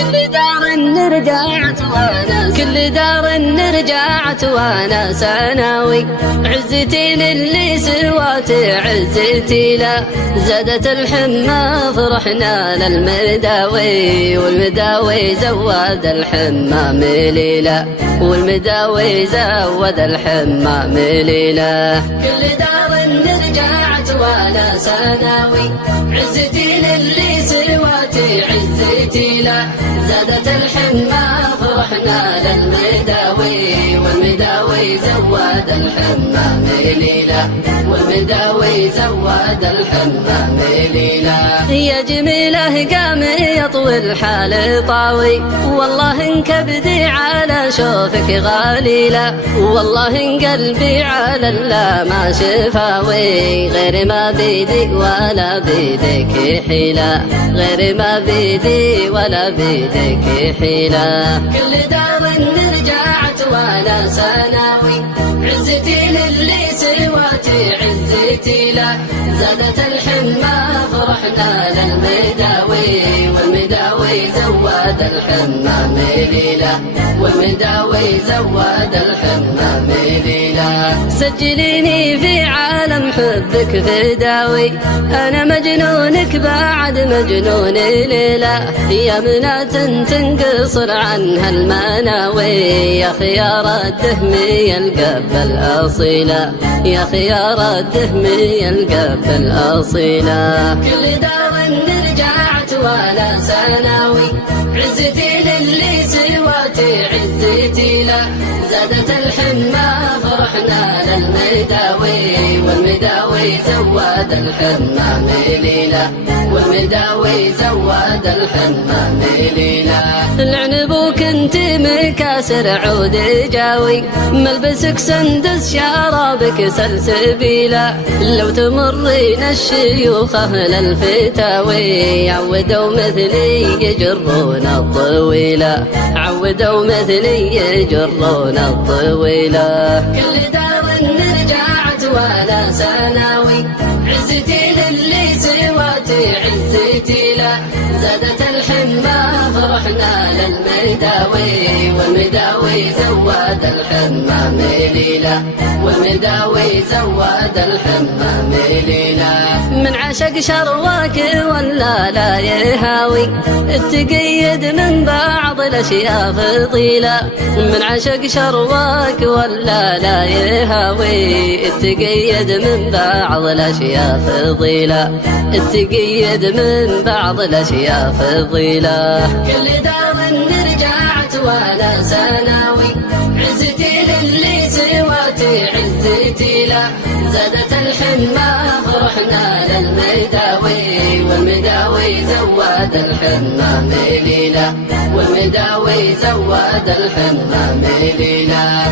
كل دار نرجعت وانا كل دار نرجعت وانا سناوي عزتي للي سواتي عزتي لا زادت الحمى فرحنا للمداوي والمداوي زود الحمام ليلة والمداوي زود الحمام ليلة كل دار نرجعت وانا سناوي عزتي للي سواتي عزتي لا زادت الحمى فرحنا للمداوي والمداوي زود الحمام ليلة والمداوي زود الحمام ليلة يا جميله قام يطوي حال طاوي والله ان كبدي على شوفك غاليلة والله ان قلبي على الله ما شفاوي غير ما بيدي ولا بيدك حيلة غير ما بيدي ولا بيدك حيلة كل دار نرجعت وانا سناوي عزتي للي سواتي عزتي لا زادت الحمى فرحنا للمداوي والمداوي زود الحمام ليلة والمداوي زود الحمام ليلة سجليني في عالم حبك فداوي أنا مجنونك بعد مجنون ليلة يا مناة تنقصر عنها المناوي يا خيار الدهمي القب الأصيلة يا خيار الدهمي القب الأصيلة كل دار نرجعت وانا سناوي عزتي للي سواتي عزتي لا زادت الحمى فرحنا للمداوي والمداوي زود الحمام ليلة والمداوي زود الحمام ليلة العنبوك انت مكاسر عود جاوي ملبسك سندس شرابك سلسبيلة لو تمرين الشيوخ اهل الفتاوي عودوا مثلي يجرون الطويلة عودوا مثلي يجرون الطويلة كل دار نرجعت وانا سناوي عزتي للي سواتي عزتي لا زادت الحمى فرحنا للمداوي والمداوي زود الحمام ليلة والمداوي زود الحمام ليلة من عشق شرواك ولا لا يهاوي التقيد من بعض الاشياء فضيلة من عشق شرواك ولا لا يهاوي التقيد من بعض الاشياء فضيلة التقيد من بعض الاشياء فضيلة كل دار نرجعت وانا سناوي عزتي للي سواتي عزتي لا زادت الحمى فرحنا للمداوي والمداوي زود الحمام ليلة والمداوي زود الحمام ليلة